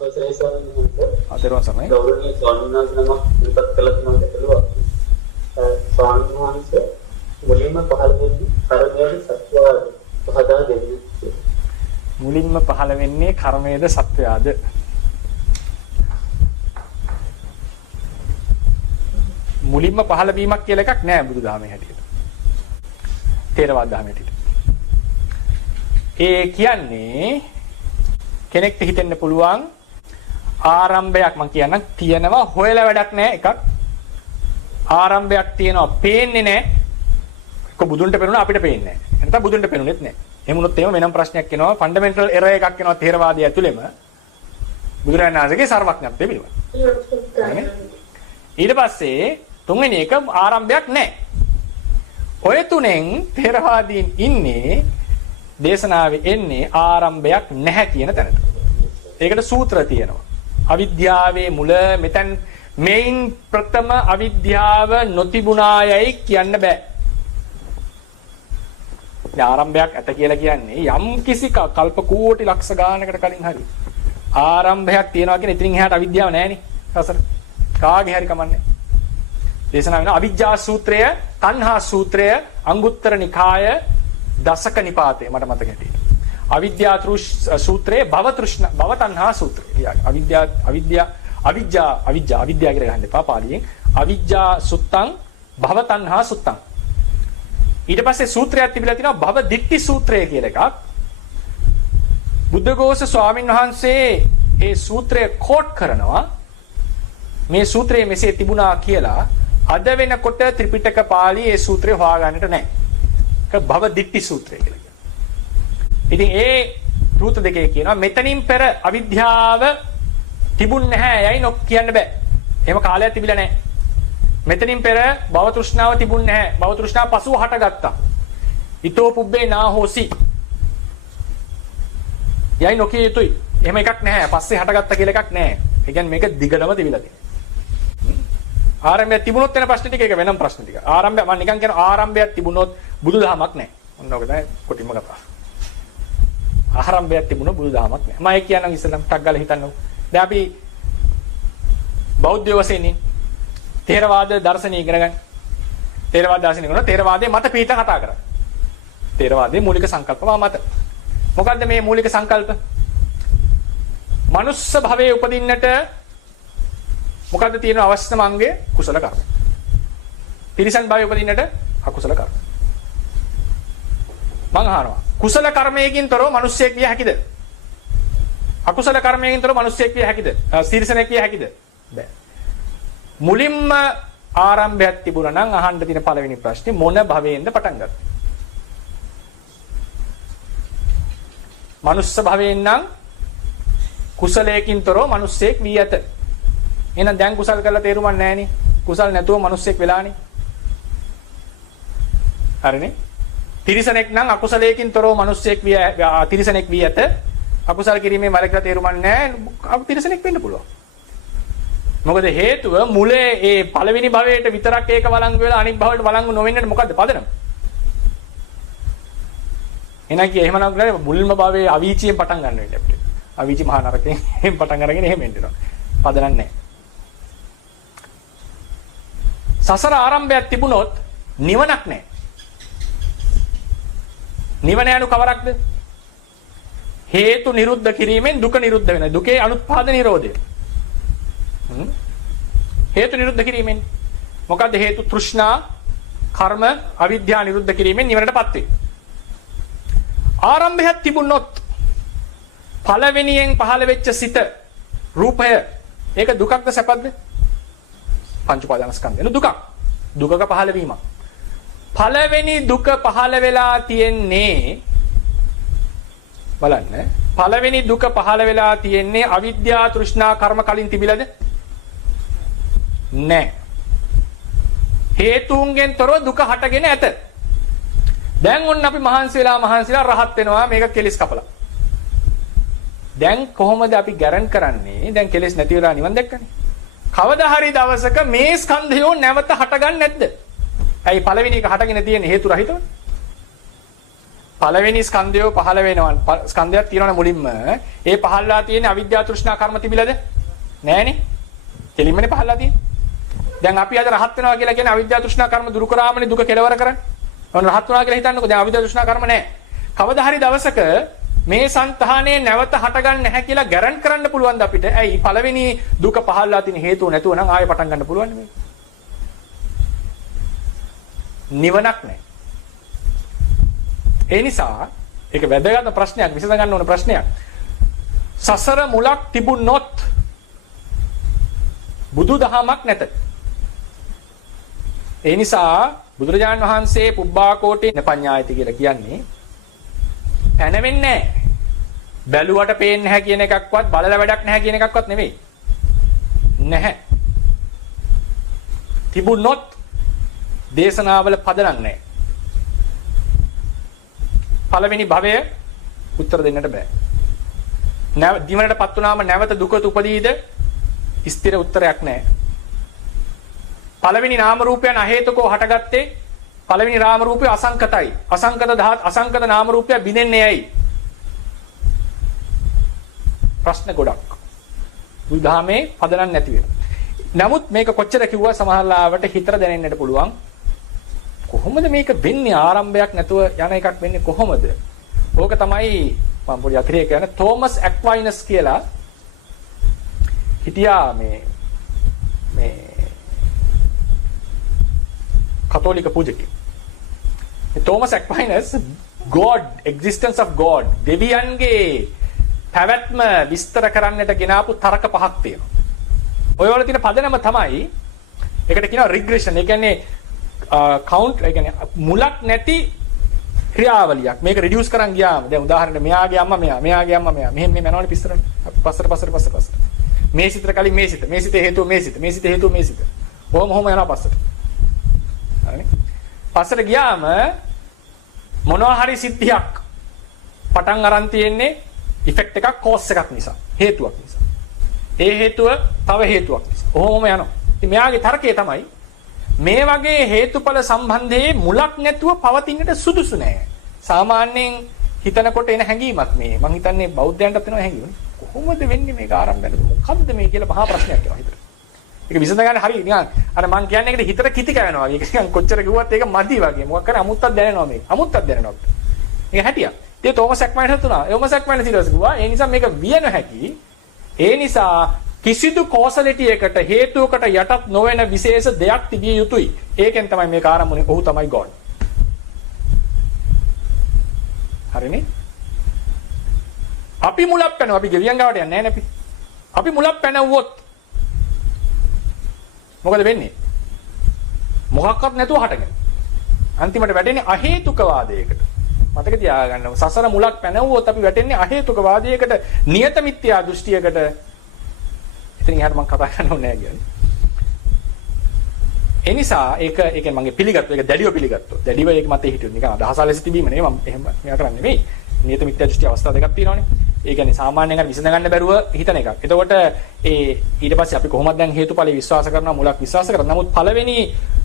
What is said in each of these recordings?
අවසරයි ස්වාමීන් වහන්සේ. අතේරුවන් සරණයි. ගෞරවනීය ස්වාමීන් වහන්සේ නමක් ඉල්පත් කළ තුනකට පුළුවන්. ස්වාමීන් වහන්සේ මුලින්ම පහළ වෙන්නේ කර්මයේ සත්‍යවාද පහදා දෙන්නේ. මුලින්ම පහළ වෙන්නේ කර්මයේද සත්වයාද? මුලින්ම පහළ වීමක් කියලා එකක් නෑ බුදුදහමේ හැටියට. තේරවාද දහමේ හැටියට. ඒ කියන්නේ කෙනෙක්ට හිතෙන්න පුළුවන් ආරම්භයක් මම කියන්නම් තියෙනවා හොයලා වැඩක් නෑ එකක්. ආරම්භයක් තියෙනවා පේන්නේ නෑ. කො බුදුන්ට පේනුණා අපිට පේන්නේ නෑ. නැත්නම් බුදුන්ට පේනුනේත් නෑ. එහෙම වුණොත් එහෙම වෙනම ප්‍රශ්නයක් එනවා. ෆන්ඩමෙන්ටල් එරර් එකක් එනවා තේරවාදය ඇතුළෙම. බුදුරජාණන් වහන්සේගේ සර්වඥත්වය පිළිබඳ. ඊට පස්සේ තුන්වෙනි එක ආරම්භයක් නැහැ. ඔය තුනෙන් තේරවාදීන් ඉන්නේ දේශනාවේ එන්නේ ආරම්භයක් නැහැ කියන තැනට. ඒකට සූත්‍ර තියෙනවා. අවිද්‍යාවේ මුල මෙතෙන් මේන් ප්‍රථම අවිද්‍යාව නොතිබුණායයි කියන්න බෑ. ආරම්භයක් ඇත කියලා කියන්නේ යම් කිසි කල්ප කෝටි ලක්ෂ ගානකට කලින් හරි ආරම්භයක් තියෙනවා කියන ඉතින් එහාට අවිද්‍යාව නැහැනේ. සසර කාගේ හරි කමන්නේ. දේශනා වෙන අවිජ්ජා සූත්‍රය, තණ්හා සූත්‍රය, අංගුත්තර නිකාය දසක නිපාතේ මට මතක හිටියේ. අවිද්‍යා සූත්‍රයේ භව තෘෂ්ණ භව තණ්හා සූත්‍රය. අවිජ්ජා කියලා ගහන්න එපා පාලියෙන්. අවිජ්ජා සුත්තං භව තණ්හා සුත්තං. ඊට පස්සේ සූත්‍රයක් තිබිලා තිනවා භව දිට්ඨි සූත්‍රය කියලා එකක්. බුද්ධඝෝෂ ස්වාමීන් වහන්සේ ඒ සූත්‍රය කෝට් කරනවා. මේ සූත්‍රයේ මෙසේ තිබුණා කියලා අද වෙනකොට ත්‍රිපිටක පාළි ඒ සූත්‍රය හොයාගන්නට නැහැ. ඒක භව දිට්ඨි සූත්‍රය කියලා කියනවා. ඉතින් ඒ සූත්‍ර දෙකේ කියනවා මෙතනින් පෙර අවිද්‍යාව තිබුණ නැහැ යයි නොක් කියන්න බෑ. එහෙම කාලයක් තිබිලා නැහැ. මෙතනින් පෙර භව තෘෂ්ණාව තිබුණ නැහැ. භව තෘෂ්ණාව පසුව හටගත්තා. ඊතෝ පුබ්බේ නාහෝසි. යයි නොකිය යුතුයි. එහෙම එකක් නැහැ. පස්සේ හටගත්තා කියලා එකක් නැහැ. ඒ කියන්නේ මේක දිගටම තිබිලා තියෙනවා. ආරම්භය තිබුණොත් වෙන ප්‍රශ්න ටික ඒක වෙනම ප්‍රශ්න ටික. ආරම්භය මම නිකන් කියන ආරම්භයක් තිබුණොත් බුදුදහමක් නැහැ. ඔන්න ඔක තමයි කොටිම කතාව. ආරම්භයක් තිබුණොත් බුදුදහමක් නැහැ. මම ඒක කියනවා ඉස්සෙල්ලාම ටක් ගාලා හිතන්නකො. දැන් අපි බෞද්ධ වශයෙන් තේරවාද දර්ශනය ඉගෙන ගන්න. තේරවාද දර්ශනය කරනවා තේරවාදයේ මත පිට කතා කරා. තේරවාදයේ මූලික සංකල්ප මත. මොකද්ද මේ මූලික සංකල්ප? මනුස්ස භවයේ උපදින්නට මොකද්ද තියෙන අවශ්‍යම අංගය? කුසල කර්ම. තිරිසන් භවයේ උපදින්නට අකුසල කර්ම. මං අහනවා කුසල කර්මයකින් තොරව මිනිස්සෙක් විය හැකිද? අකුසල කර්මයකින් තොරව මිනිස්සෙක් විය හැකිද? තිරිසනෙක් විය හැකිද? බෑ. මුලින්ම ආරම්භයක් තිබුණා නම් අහන්න තියෙන පළවෙනි ප්‍රශ්නේ මොන භවයෙන්ද පටන් ගත්තේ? මනුස්ස භවයෙන් නම් කුසලයකින් තොරව මිනිස්සෙක් වී ඇත. එහෙනම් දැන් කුසල් කරලා තේරුමක් නැහැ නේ. කුසල් නැතුව මිනිස්සෙක් වෙලානේ. හරිනේ. තිරිසනෙක් නම් අකුසලයකින් තොරව මිනිස්සෙක් වී තිරිසනෙක් වී ඇත. අකුසල් කිරීමේ වලකලා තේරුමක් නැහැ. තිරිසනෙක් වෙන්න පුළුවන්. මොකද හේතුව මුලේ ඒ පළවෙනි භවයට විතරක් ඒක වළංගු වෙලා අනිත් භවයට වළංගු නොවෙන්නට මොකද්ද පදනම? එහෙනම් කිය එහෙමනම් කරන්නේ මුල්ම භවයේ අවීචියෙන් පටන් ගන්න වෙන්නේ අපිට. අවීචි මහා නරකයෙන් එහෙම පටන් අරගෙන එහෙම එන්නවා. පදනක් නැහැ. සසර ආරම්භයක් තිබුණොත් නිවනක් නැහැ. නිවන යනු කවරක්ද? හේතු නිරුද්ධ කිරීමෙන් දුක නිරුද්ධ වෙනවා. දුකේ අනුත්පාද නිරෝධය. හේතු නිරුද්ධ කිරීමෙන් මොකද්ද හේතු? තෘෂ්ණා, කර්ම, අවිද්‍යාව නිරුද්ධ කිරීමෙන් නිවනටපත් වේ. ආරම්භයක් තිබුණොත් පළවෙනියෙන් පහළ වෙච්ච සිත රූපය ඒක දුකක්ද සැපක්ද? පංච උපාදානස්කන්ධය දුකක්. දුකක පහළ වීම. පළවෙනි දුක පහළ වෙලා තියෙන්නේ බලන්න. පළවෙනි දුක පහළ වෙලා තියෙන්නේ අවිද්‍යාව, තෘෂ්ණා, කර්ම කලින් තිබිලාද? නැහැ. හේතුන්ගෙන් තොරව දුක හටගෙන ඇත. දැන් ඔන්න අපි මහන්සිලා රහත් වෙනවා මේක කෙලිස් කපලා. දැන් කොහොමද අපි ගැරන්ට් කරන්නේ? දැන් කෙලිස් නැති වෙලා නිවන් දැක්කනේ. කවදා හරි දවසක මේ ස්කන්ධයෝ නැවත හටගන්නේ නැද්ද? ඇයි පළවෙනි එක හටගෙන තියෙන හේතු රහිතව? පළවෙනි ස්කන්ධය පහළ වෙනවා. ස්කන්ධයක් තියෙනවනේ මුලින්ම. ඒ පහළලා තියෙන අවිද්‍යාව තෘෂ්ණා කර්ම තිබිලාද? නෑනේ. කෙලින්මනේ පහළලා තියෙන්නේ. දැන් අපි අද රහත් වෙනවා කියලා කියන්නේ අවිද්‍යාව තෘෂ්ණා කර්ම දුරු කරාමනේ දුක කෙලවර කරන්නේ. ඔන්න රහත් වුණා කියලා හිතන්නකෝ. දැන් අවිද්‍යාව තෘෂ්ණා කර්ම නෑ. කවදා හරි දවසක මේ సంతානේ නැවත හටගන්නේ නැහැ කියලා ගැරන්ට් කරන්න පුළුවන්ද අපිට? ඇයි පළවෙනි දුක පහළලා තියෙන හේතුව නැතුව නම් ආයෙ පටන් ගන්න පුළුවන් නෙමෙයි. නිවනක් නැහැ. ඒ නිසා ඒක වැදගත් ප්‍රශ්නයක්, විසඳ ගන්න ඕන ප්‍රශ්නයක්. සසර මුලක් තිබුණොත් බුදුදහමක් නැත. ඒ නිසා බුදුරජාණන් වහන්සේ පුබ්බාකෝටි නපඤ්ඤායති කියලා කියන්නේ පැනවෙන්නේ නැහැ. බැලුවට පේන්නේ නැහැ කියන එකක්වත් බලලා වැඩක් නැහැ කියන එකක්වත් නෙමෙයි. නැහැ. තිබුණොත් දේශනාවල පදනම් නැහැ. පළවෙනි භවය උත්තර දෙන්නට බෑ. දිවනටපත් වුණාම නැවත දුකට උපදීද? ස්ථිර උත්තරයක් නැහැ. පළවෙනි නාම රූපයන් අහේතුකව හටගත්තේ පළවෙනි නාම රූපය අසංකතයි. අසංකත නාම රූපය බිඳෙන්නේ ඇයි? ප්‍රශ්න ගොඩක්. බුදුදහමේ පදනම් නැති වෙනවා. නමුත් මේක කොච්චර කිව්වා සමහරලාවට හිතට දැනෙන්නට පුළුවන්. කොහොමද මේක වෙන්නේ? ආරම්භයක් නැතුව යන එකක් වෙන්නේ කොහොමද? ඕක තමයි මම පොඩි අතිරේක යන තෝමස් ඇක්වයිනස් කියලා හිටියා මේ කතෝලික පූජකෙක්. Thomas Aquinas God, existence of God, දෙවියන්ගේ පැවැත්ම විස්තර කරන්නට ගෙනාපු තර්ක පහක් තියෙනවා. ඔය වල තියෙන පදනම තමයි ඒකට කියනවා රිග්‍රෙෂන්. ඒ කියන්නේ කවුන්ට්, ඒ කියන්නේ මුලක් නැති ක්‍රියාවලියක්. මේක රිඩියුස් කරන් ගියාම දැන් උදාහරණයක් මෙයාගේ අම්මා මෙයාගේ අම්මා මෙහෙම යනවනේ පිස්සරට. පස්සට. මේ සිතට කලින් මේ සිත. මේ සිතේ හේතුව මේ සිත. මේ සිතේ හේතුව මේ සිත. කොහොම යනවා පස්සට. හරිනේ. පස්සට ගියාම මොනවා හරි සිද්ධියක් පටන් අරන් තියෙන්නේ ඉෆෙක්ට් එකක් කෝස් එකක් නිසා. හේතුවක් නිසා. ඒ හේතුව තව හේතුවක් නිසා. කොහොම යනවා. ඉතින් මෙයාගේ තර්කය තමයි මේ වගේ හේතුඵල සම්බන්ධයේ මුලක් නැතුව පවතින්නට සුදුසු නෑ. සාමාන්‍යයෙන් හිතනකොට එන හැඟීමක් මේ. මං හිතන්නේ බෞද්ධයන්ටත් වෙනවා හැඟීම. කොහොමද වෙන්නේ මේක ආරම්භ වෙනකොට? මොකද්ද මේ කියලා මහා ප්‍රශ්නයක් එනවා හිතට. ඒක විසඳ ගන්න හරි නිකන් අර මං කියන්නේ ඒකට හිතට කිති කැවෙනවා වගේ. ඒක නිකන් කොච්චර කිව්වත් ඒක මදි වගේ. මොකක් කරේ අමුත්තක් දැනෙනවා මේක. අමුත්තක් දැනෙනවා. ඒක හැටියක්. ඒ තෝමස් ඇක්වයිනස් තුනා. තෝමස් ඇක්වයිනස් ඊට කිව්වා ඒ නිසා මේක විය නොහැකි. ඒ නිසා කිසිදු කෝසලිටි එකට හේතුවකට යටත් නොවන විශේෂ දෙයක් තිබිය යුතුයි. ඒකෙන් තමයි මේක ආරම්භුනේ. ඔහු තමයි God. හරිනේ? අපි මුලක් පැනව අපි ගෙවියන් ගාවට යන්නේ නැහැ නේ අපි. අපි මුලක් පැනවුවොත් මොකද වෙන්නේ? මොකක්වත් නැතුව හටගෙන. අන්තිමට වැටෙන්නේ අහේතුක වාදයකට. මතක තියාගන්න. සසර මුලක් පැනවුවොත් අපි වැටෙන්නේ අහේතුක වාදයකට, නියත මිත්‍යා දෘෂ්ටියකට. ඉතින් එහාට මම කතා කරන්න ඕනේ නැහැ කියන්නේ. ඒ නිසා ඒක මගේ පිළිගත්තු. ඒක දැඩිව පිළිගත්තොත්. දැඩිව ඒක මතේ හිටියොත් නිකන් අදහස ලෙස තිබීම නෙවෙයි. මම එහෙම මෙයා කරන්නේ නෙවෙයි. නියත මිත්‍යා දෘෂ්ටි අවස්ථා දෙකක් තියෙනවානේ. ඒ කියන්නේ සාමාන්‍යයෙන් අර විසඳ ගන්න බැරුව හිතන එකක්. එතකොට ඊට පස්සේ අපි කොහොමද දැන් හේතුඵල විශ්වාස කරනවා මුලක් විශ්වාස කරනවා. නමුත් පළවෙනි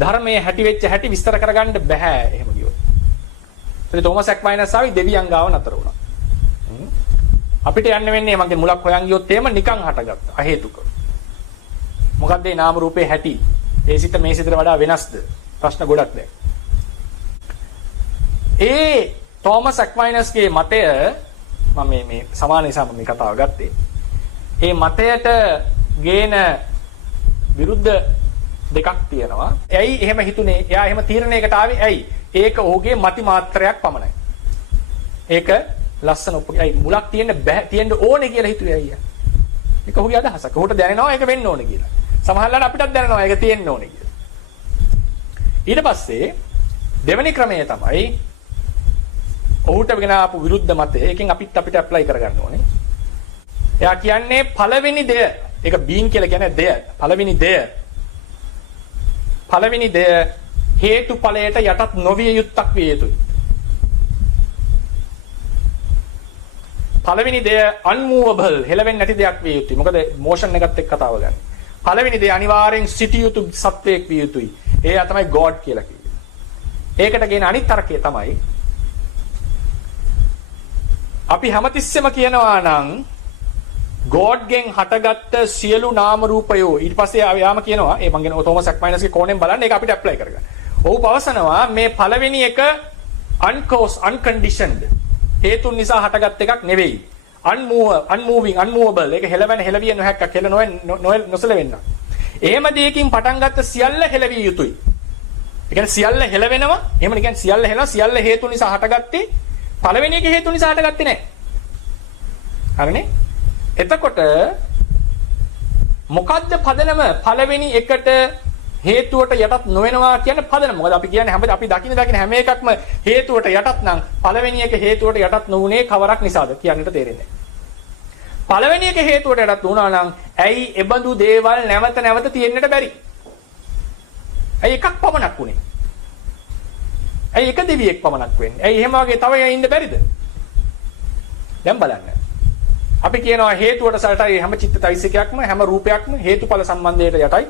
ධර්මයේ හැටි වෙච්ච හැටි විස්තර කරගන්න බෑ එහෙම කිව්වොත්. ඒත් තෝමස් ඇක්වයිනස් ආවි දෙවියන් ගාව නතර වුණා. අපිට යන්න වෙන්නේ මගේ මුලක් හොයන් ගියොත් එහෙම නිකන් හටගත්තා. අහේතුක. මොකද්ද මේ නාම රූපේ හැටි? ඒ සිත මේ සිතට වඩා වෙනස්ද? ප්‍රශ්න ගොඩක් දැන්. ඒ තෝමස් ඇක්වයිනස්ගේ මතය මම මේ සමාන නිසා මම මේ කතාව ගත්තේ. ඒ මතයට ගේන විරුද්ධ දෙකක් තියෙනවා. ඇයි එහෙම හිතුනේ? එයා එහෙම තීරණයකට ආවේ ඇයි? ඒක ඔහුගේ මති මාත්‍රයක් පමණයි. ඒක ලස්සන උපයි මුලක් තියෙන්න ඕනේ කියලා හිතුවේ අයියා. ඒක ඔහුගේ අදහසක්. ඔහුට දැනෙනවා ඒක වෙන්න ඕනේ කියලා. සමහරවිට අපිටත් දැනෙනවා ඒක තියෙන්න ඕනේ කියලා. ඊට පස්සේ දෙවෙනි ක්‍රමය තමයි ඔහුට ගෙන ආපු විරුද්ධ මතය. ඒකෙන් අපිට ඇප්ලයි කරගන්න ඕනේ. එයා කියන්නේ පළවෙනි දෙය. ඒක බීන් කියලා කියන්නේ දෙය. පළවෙනි දෙය හේතුඵලයට යටත් නොවිය යුත්තක් විය යුතුයි. පළවෙනි දෙය unmovable හෙලවෙන්නේ නැති දෙයක් විය යුතුයි. මොකද motion එකත් එක්ක කතාව ගන්න. පළවෙනි දෙය අනිවාර්යෙන් සිටිය යුතු සත්වයක් විය යුතුයි. ඒ තමයි God කියලා කියන්නේ. ඒකට කියන අනිත් තර්කය තමයි අපි හැමතිස්සෙම කියනවා නම් ගෝඩ්ගෙන් හටගත්ත සියලු නාම රූපයෝ ඊට පස්සේ යාම කියනවා ඒ මං කියන තෝමස් ඇක්වයිනස්ගේ කෝණයෙන් බලන්න ඒක අපිට ඇප්ලයි කරගන්න. ඔහු පවසනවා මේ පළවෙනි එක unconditioned හේතුන් නිසා හටගත් එකක් නෙවෙයි. unmoving unmovable ඒක හෙලවෙන හෙලවිය නොහැක්කක් හෙල නොසලවෙන්න. එහෙම දෙයකින් පටන් ගත්ත සියල්ල හෙලවිය යුතුයි. ඒ කියන්නේ සියල්ල හෙලවෙනවා. එහෙම කියන්නේ සියල්ල හෙලනවා සියල්ල හේතු නිසා හටගත්තේ පළවෙනි එක හේතු නිසා හටගත්තේ නැහැ. හරිනේ? එතකොට මොකද්ද පදනම පළවෙනි එකට හේතුවට යටත් නොවෙනවා කියන පදනම. මොකද අපි කියන්නේ හැම අපි දකින්න හැම එකක්ම හේතුවට යටත් නම් පළවෙනි එක හේතුවට යටත් නොවුනේ කවරක් නිසාද කියන්නට තේරෙන්නේ නැහැ. පළවෙනි එක හේතුවට යටත් වුණා නම් ඇයි එබඳු දේවල් නැවත නැවත තියෙන්නට බැරි? ඇයි එකක් පමණක් උනේ? ඇයි එක දෙවියෙක් පමණක් වෙන්නේ? ඇයි එහෙම වගේ තව ඉන්න බැරිද? දැන් බලන්න. අපි කියනවා හේතුවට සලටයි හැම චිත්තයිසිකයක්ම හැම රූපයක්ම හේතුඵල සම්බන්ධයට යටයි.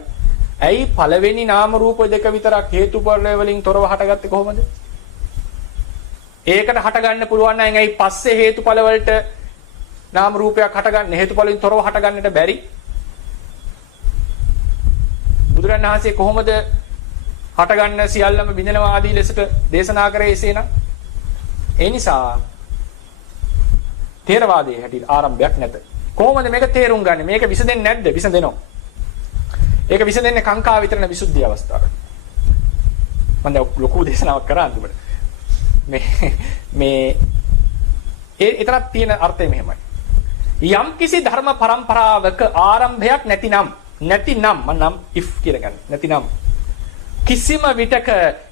ඇයි පළවෙනි නාම රූප දෙක විතරක් හේතුඵල වලින් තොරව හටගත්තේ කොහොමද? ඒකට හටගන්න පුළුවන් නම් ඇයි පස්සේ හේතුඵල වලට නාම රූපයක් හටගන්න හේතුඵල වලින් තොරව හටගන්නට බැරි? බුදුරණන් වහන්සේ කොහොමද හටගන්න සියල්ලම බිඳෙනවා ආදී ලෙසට දේශනා කරේ එසේනම්? ඒ නිසා තේරවාදයේ හැටියට ආරම්භයක් නැත. කොහොමද මේක තේරුම් ගන්නේ? මේක විසඳෙන්නේ නැද්ද? විසඳෙනවා. ඒක විසඳෙන්නේ කාංකා විතරන විසුද්ධි අවස්ථාවේ. මම දැන් ලොකු දේශනාවක් කරා අන්තිමට. මේ ඒතරක් තියෙන අර්ථය මෙහෙමයි. යම් කිසි ධර්ම પરම්පරාවක ආරම්භයක් නැතිනම් මම නම් if කියලා ගන්න. නැතිනම් කිසිම විටක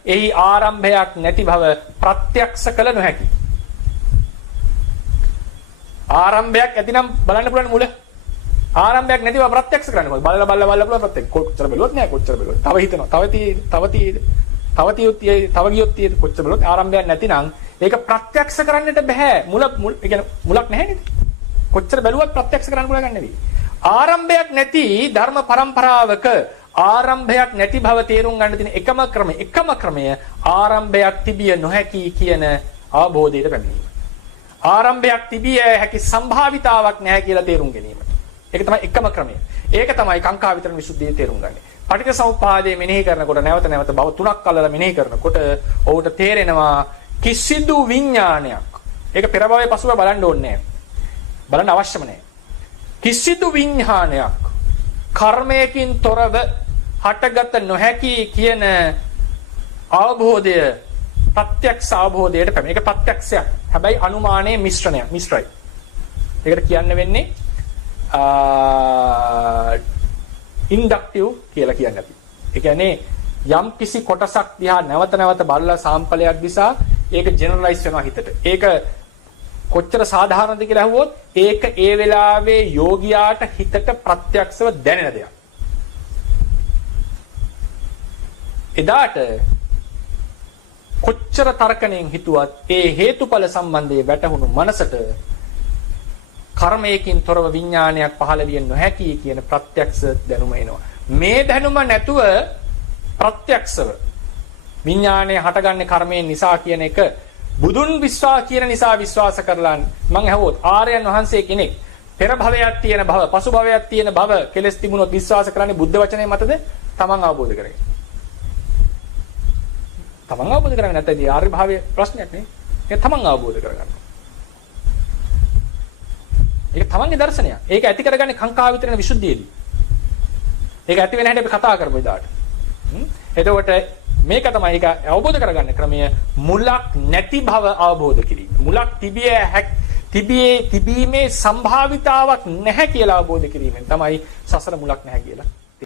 එහි ආරම්භයක් නැති බව ප්‍රත්‍යක්ෂ කළ නොහැකි. ආරම්භයක් ඇතිනම් බලන්න පුළුවන් මුල. ආරම්භයක් නැතිව ප්‍රත්‍යක්ෂ කරන්න ඕනේ. බලලා පුළුවන් ප්‍රත්‍යක්ෂ. කොච්චර බැලුවොත් නෑ කොච්චර බැලුවොත්. තව හිතනවා. තව ගියොත් තියෙද කොච්චර බැලුවොත් ආරම්භයක් නැතිනම් ඒක ප්‍රත්‍යක්ෂ කරන්නට බෑ. මුල ඒ කියන්නේ මුලක් නැහැ නේද? කොච්චර බැලුවත් ප්‍රත්‍යක්ෂ කරන්න පුළුවන් නෙවෙයි. ආරම්භයක් නැති ධර්ම પરම්පරාවක ආරම්භයක් නැති බව තේරුම් ගන්න තියෙන එකම ක්‍රමය ආරම්භයක් තිබිය නොහැකි කියන අවබෝධයට පැමිණීම. ආරම්භයක් තිබිය හැකි සම්භාවිතාවක් නැහැ කියලා තේරුම් ගැනීම. ඒක තමයි එකම ක්‍රමය. ඒක තමයි කාංකා විතරන විසුද්ධියේ තේරුම් ගන්න. පටිච්චසමුප්පාදයේ මෙනෙහි කරනකොට නැවත භව තුනක් අල්ලලා මෙනෙහි කරනකොට ඔහුට තේරෙනවා කිසිදු විඥානයක්. ඒක පෙර භවයේ පසුව බලන්න ඕනේ නැහැ. බලන්න අවශ්‍යම නැහැ. කිසිදු විඥානයක් කර්මයකින් තොරව හටගත නොහැකි කියන අවබෝධය ප්‍රත්‍යක්ෂ අවබෝධයට පැමිණ. ඒක ප්‍රත්‍යක්ෂයක්. හැබැයි අනුමානයේ මිශ්‍රයි. ඒකට කියන්න වෙන්නේ ඉන්ඩක්ටිව් කියලා කියන්නේ අපි. ඒ කියන්නේ යම් කිසි කොටසක් දිහා නැවත බලලා සාම්පලයක් දිසා ඒක ජෙනරලයිස් වෙනවා හිතට. ඒක කොච්චර සාධාරණද කියලා අහුවොත් ඒක ඒ වෙලාවේ යෝගියාට හිතට ප්‍රත්‍යක්ෂව දැනෙන දෙයක්. එදාට කොච්චර තර්කණයෙන් හිතුවත් ඒ හේතුඵල සම්බන්ධයේ වැටහුණු මනසට කර්මයකින් තොරව විඥානයක් පහළ විය නොහැකි කියන ප්‍රත්‍යක්ෂ දැනුම එනවා. මේ දැනුම නැතුව ප්‍රත්‍යක්ෂව විඥානය හටගන්නේ කර්මයෙන් නිසා කියන එක බුදුන් කියන නිසා විශ්වාස කරලා මම අහුවොත් ආර්යයන් වහන්සේ කෙනෙක් පෙර භවයක් තියෙන භව පසු භවයක් තියෙන භව කෙලස් තිබුණොත් විශ්වාස කරන්නේ බුද්ධ වචනේ මතද? තමන් අවබෝධ කරගෙන. තමන් අවබෝධ කරගන්න නැත්නම් ආර්ය භාවයේ ප්‍රශ්නයක් නේ. ඒක තමන් අවබෝධ කරගන්න. ඒක තමන්ගේ දර්ශනයක්. ඒක ඇති කරගන්නේ කාංකා විතරන විසුද්ධියේදී. ඒක ඇති වෙන හැටි අපි කතා කරමු එදාට. එතකොට මේක තමයි ඒක අවබෝධ කරගන්න ක්‍රමය මුලක් නැති බව අවබෝධ කිරීම. මුලක් තිබීමේ සම්භාවිතාවක් නැහැ කියලා අවබෝධ කිරීමෙන් තමයි සසර මුලක් නැහැ කියලා